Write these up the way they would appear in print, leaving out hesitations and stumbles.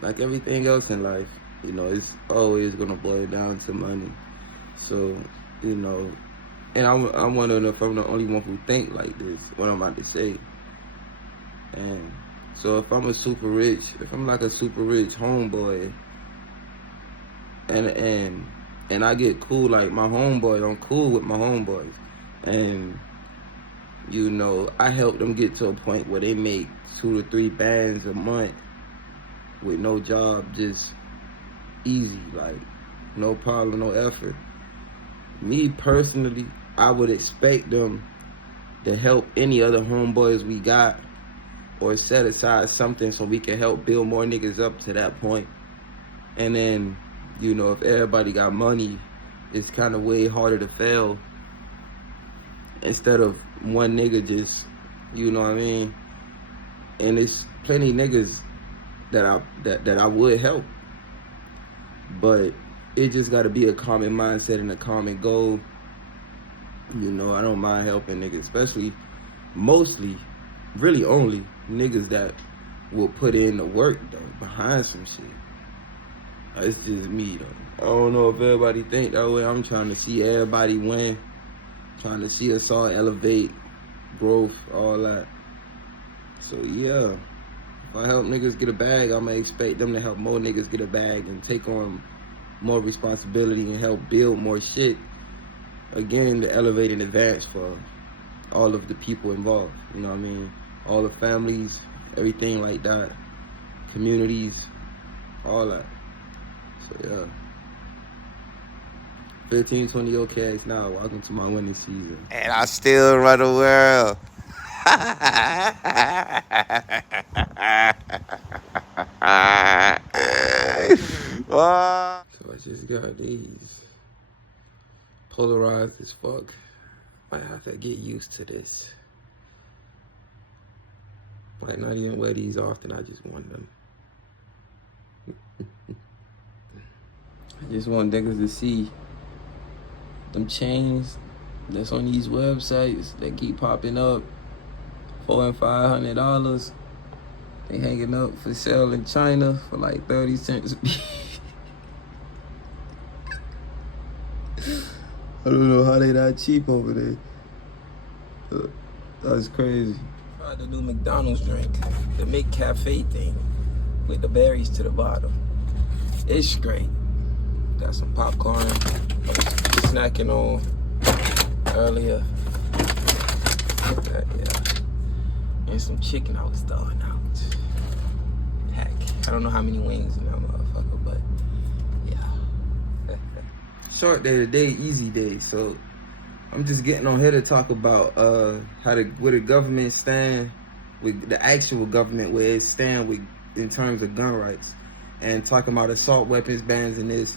like everything else in life, it's always gonna boil down to money. So, you know, and I'm wondering if I'm the only one who think like this. What I'm about to say, and so if I'm like a super rich homeboy, and and I get cool like my homeboy, I'm cool with my homeboys, and I help them get to a point where they make 2 to 3 bands a month with no job, just easy, like no problem, no effort. Me personally, I would expect them to help any other homeboys we got or set aside something so we can help build more niggas up to that point. And then, if everybody got money, it's kind of way harder to fail instead of one nigga just, you know what I mean? And it's plenty niggas that I would help, but it just got to be a common mindset and a common goal. I don't mind helping niggas, especially mostly, really only niggas that will put in the work though behind some shit. It's just me though. I don't know if everybody think that way. I'm trying to see everybody win, trying to see us all elevate, growth, all that. So yeah, if I help niggas get a bag, I'ma expect them to help more niggas get a bag and take on more responsibility and help build more shit. Again, to elevate and advance for all of the people involved. You know what I mean? All the families, everything like that, communities, all that. So yeah. 1520 OKX now, welcome to my winning season. And I still run the world. What? So I just got these polarized as fuck. Might have to get used to this. Might not even wear these often, I just want them. I just want niggas to see them chains that's on these websites that keep popping up, $400 and $500. They hanging up for sale in China for like 30 cents a piece. I don't know how they that cheap over there. That's crazy. Tried the new McDonald's drink, the McCafe thing, with the berries to the bottom. It's great. Got some popcorn I was snacking on earlier. Yeah. And some chicken I was throwing out. Heck, I don't know how many wings in that motherfucker, but yeah. Short day today, easy day. So I'm just getting on here to talk about where the government stand, with the actual government, where it stand with in terms of gun rights, and talking about assault weapons bans and this.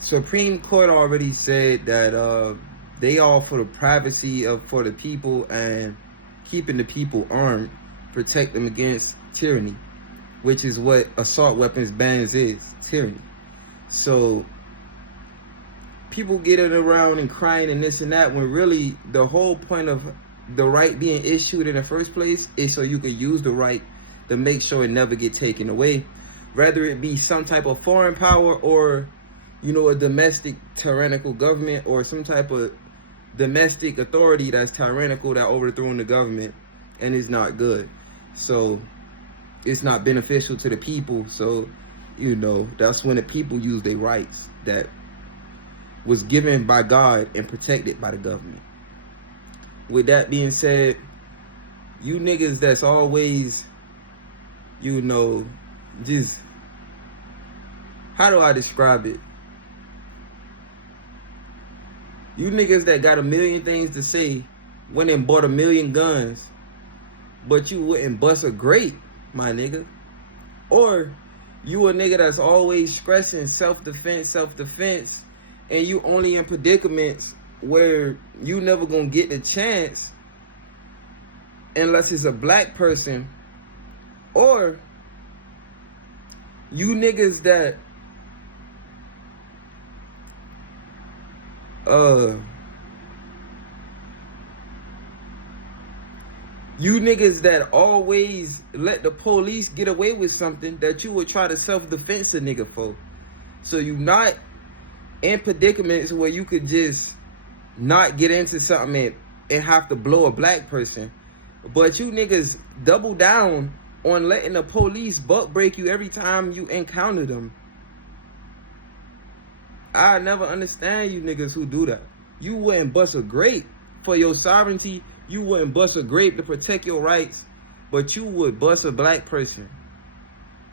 Supreme Court already said that they all for the privacy for the people and keeping the people armed, protect them against tyranny, which is what assault weapons bans is, tyranny. So people getting around and crying and this and that, when really the whole point of the right being issued in the first place is so you can use the right to make sure it never get taken away, whether it be some type of foreign power or a domestic tyrannical government or some type of domestic authority that's tyrannical, that overthrowing the government and is not good. So it's not beneficial to the people. So that's when the people use their rights that was given by God and protected by the government. With that being said, you niggas that's always, just, how do I describe it? You niggas that got a million things to say went and bought a million guns, but you wouldn't bust a grape, my nigga. Or you a nigga that's always stressing self-defense, and you only in predicaments where you never gonna get the chance unless it's a black person. Or you niggas that You niggas that always let the police get away with something that you would try to self-defense a nigga for. So you not in predicaments where you could just not get into something and have to blow a black person. But you niggas double down on letting the police butt break you every time you encounter them. I never understand you niggas who do that. You wouldn't bust a grape for your sovereignty. You wouldn't bust a grape to protect your rights, but you would bust a black person.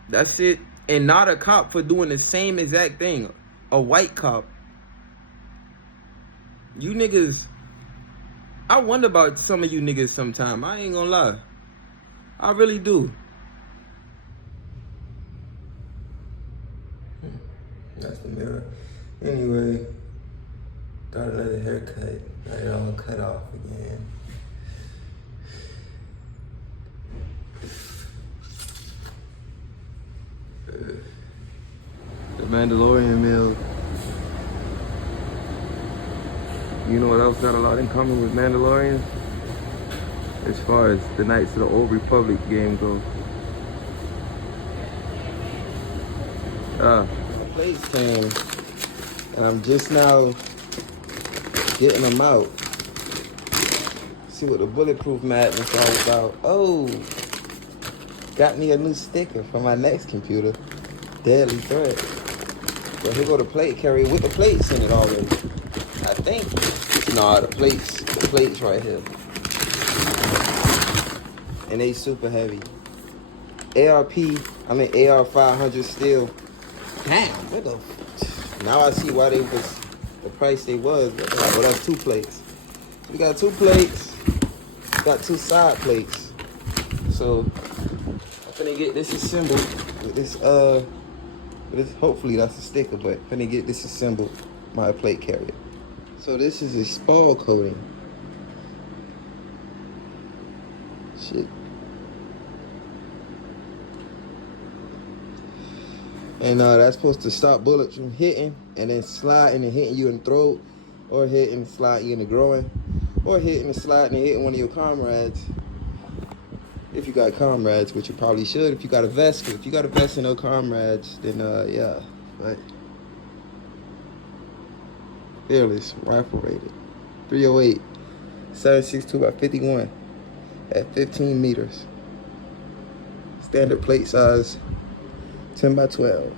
That's it. And not a cop for doing the same exact thing. A white cop. You niggas, I wonder about some of you niggas sometime. I ain't gonna lie. I really do. That's the mirror. Anyway, got another haircut. Got it all cut off again. The Mandalorian meal. You know what else got a lot in common with Mandalorians? As far as the Knights of the Old Republic game goes. Plates came, and I'm just now getting them out. See what the bulletproof madness all about. Oh, got me a new sticker for my next computer. Deadly Threat. But here go the plate carrier with the plates in it already. I think. Nah, the plates right here. And they super heavy. AR-500 steel. Damn, what the? Now I see why they was the price they was. But that's 2 plates. We got 2 plates. Got 2 side plates. So I'm finna get this assembled with this hopefully that's a sticker, but finna get this assembled, my plate carrier. So this is a spall coating. Shit. And that's supposed to stop bullets from hitting and then sliding and hitting you in the throat, or hitting and sliding you in the groin, or hitting and sliding and hitting one of your comrades. If you got comrades, which you probably should if you got a vest. Cause if you got a vest and no comrades, then yeah. But Fearless rifle rated 308, 7.62 by 51 at 15 meters. Standard plate size 10 by 12.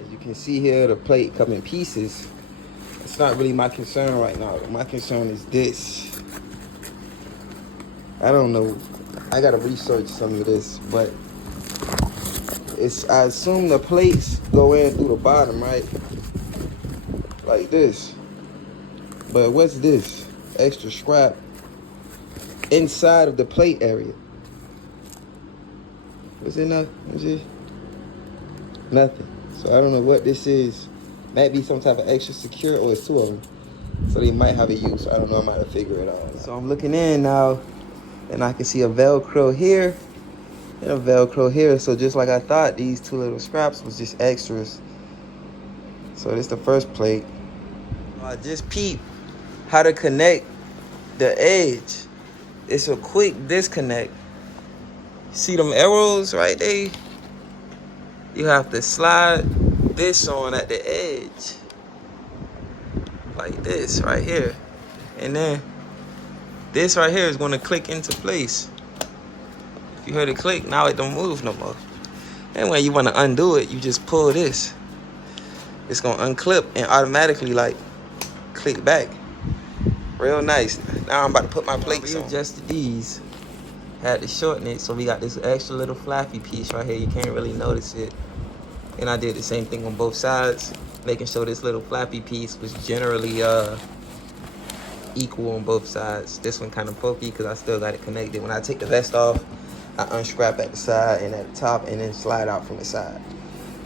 As you can see here, the plate come in pieces. It's not really my concern right now. My concern is this. I don't know. I gotta research some of this, but I assume the plates go in through the bottom, right? Like this. But what's this? Extra scrap inside of the plate area. What's in there? What's it? Nothing. So I don't know what this is. Might be some type of extra secure, or it's 2 of them. So they might have a use. I don't know. I might have figured it out. So I'm looking in now, and I can see a Velcro here and a Velcro here. So just like I thought, these 2 little scraps was just extras. So this is the first plate. I just peeped how to connect the edge. It's a quick disconnect. See them arrows right there? You have to slide this on at the edge. Like this right here. And then this right here is going to click into place. If you heard it click, now it don't move no more. And when you want to undo it, you just pull this. It's going to unclip and automatically like click back. Real nice. Now I'm about to put my plates on. Adjusted these. Had to shorten it, so we got this extra little flappy piece right here. You can't really notice it. And I did the same thing on both sides, making sure this little flappy piece was generally equal on both sides. This one kind of pokey because I still got it connected. When I take the vest off, I unstrap at the side and at the top and then slide out from the side.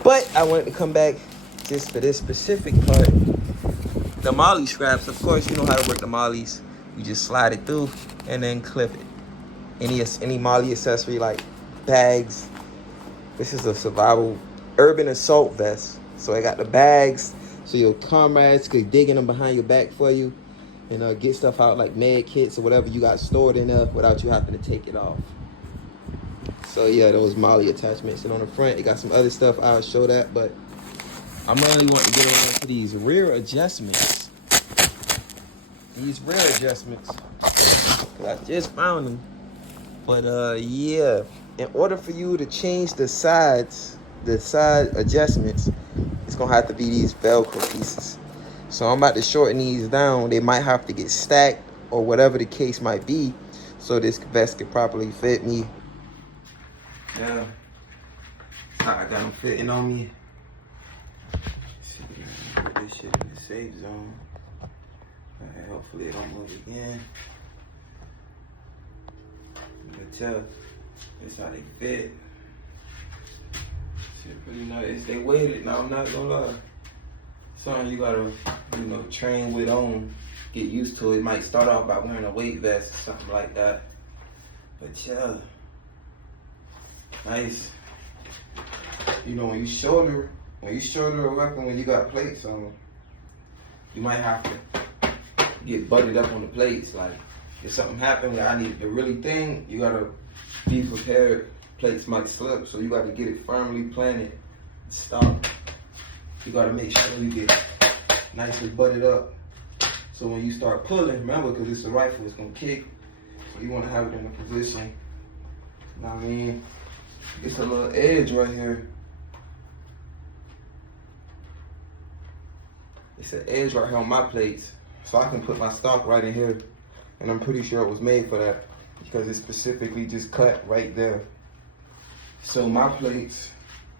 But I wanted to come back just for this specific part. The MOLLE scraps, of course, you know how to work the MOLLEs. You just slide it through and then clip it. Any MOLLE accessory like bags. This is a survival urban assault vest. So I got the bags so your comrades could dig in them behind your back for you. and get stuff out like med kits or whatever you got stored in there without you having to take it off. So yeah, those MOLLE attachments. And on the front, it got some other stuff. I'll show that, but I'm really wanting to get into these rear adjustments. These rear adjustments. I just found them. But yeah, in order for you to change the side adjustments, it's gonna have to be these Velcro pieces. So I'm about to shorten these down. They might have to get stacked or whatever the case might be, so this vest can properly fit me. Yeah, I got them fitting on me. Let's see, put this shit in the safe zone. Alright, hopefully it don't move again. You can tell that's how they fit. Shit pretty nice. They weighted now, I'm not gonna lie. Something you gotta, train with on, get used to it. Might start off by wearing a weight vest or something like that. But yeah, nice. When you shoulder a weapon when you got plates on, you might have to get butted up on the plates. Like if something happened where I need to really think, you gotta be prepared. Plates might slip, so you gotta get it firmly planted. Stop. You gotta make sure you get nicely butted up. So when you start pulling, remember, because it's a rifle, it's gonna kick. So you wanna have it in a position. You know what I mean? It's a little edge right here. It's an edge right here on my plates. So I can put my stock right in here. And I'm pretty sure it was made for that, because it's specifically just cut right there. So my plates,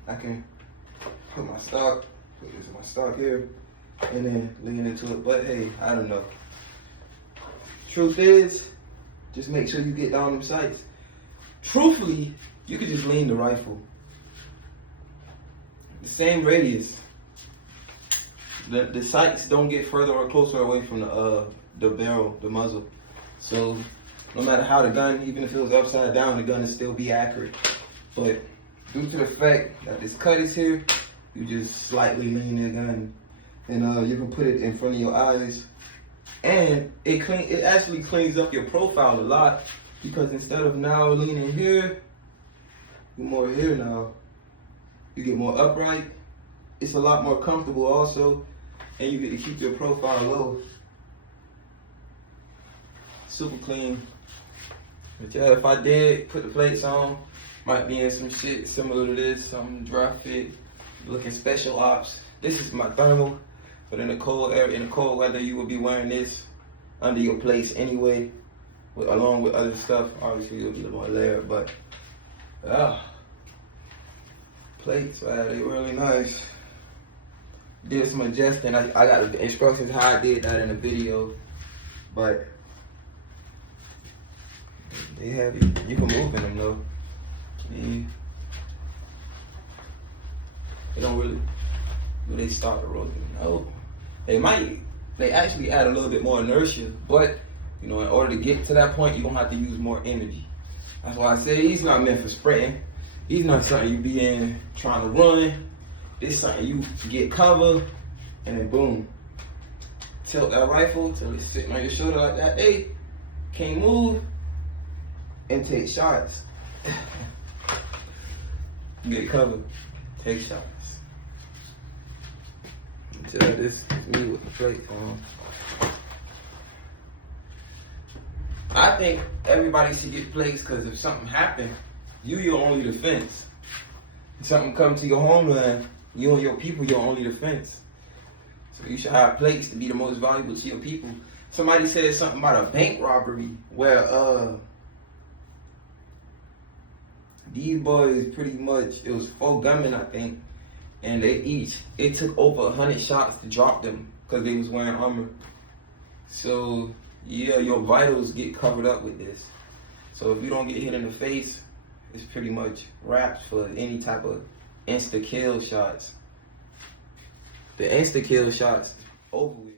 I can put my stock, put this in my stock here, and then lean into it. But hey, I don't know. Truth is, just make sure you get down them sights. Truthfully, you could just lean the rifle. The same radius. The sights don't get further or closer away from the barrel, the muzzle. So no matter how the gun, even if it was upside down, the gun will still be accurate. But due to the fact that this cut is here, you just slightly lean the gun, and you can put it in front of your eyes, and it actually cleans up your profile a lot, because instead of now leaning here, you're more here now. You get more upright. It's a lot more comfortable also, and you get to keep your profile low. Super clean. But yeah, if I did put the plates on, might be in some shit similar to this, some dry fit, looking special ops. This is my thermal, but in the cold weather, you will be wearing this under your plates anyway, along with other stuff. Obviously, it'll be a little more layered, but plates, they really nice. Did some adjusting. I got the instructions how I did that in the video, but they heavy. You can move in them though. They don't really, when they start to roll, no. They actually add a little bit more inertia, but in order to get to that point, you're gonna have to use more energy. That's why I say he's not meant for sprinting. He's not something you be in trying to run. It's something you get cover, and then boom. Tilt that rifle till it's sitting on your shoulder like that. Hey, can't move, and take shots. Get cover, take shots. Until this is me with the plate on. I think everybody should get plates, because if something happens, you your only defense. If something comes to your homeland, you and your people your only defense. So you should have plates to be the most valuable to your people. Somebody said something about a bank robbery where these boys pretty much, it was 4 gunmen, I think, and it took over 100 shots to drop them because they was wearing armor. So yeah, your vitals get covered up with this. So if you don't get hit in the face, it's pretty much wraps for any type of insta-kill shots. The insta-kill shots, over with.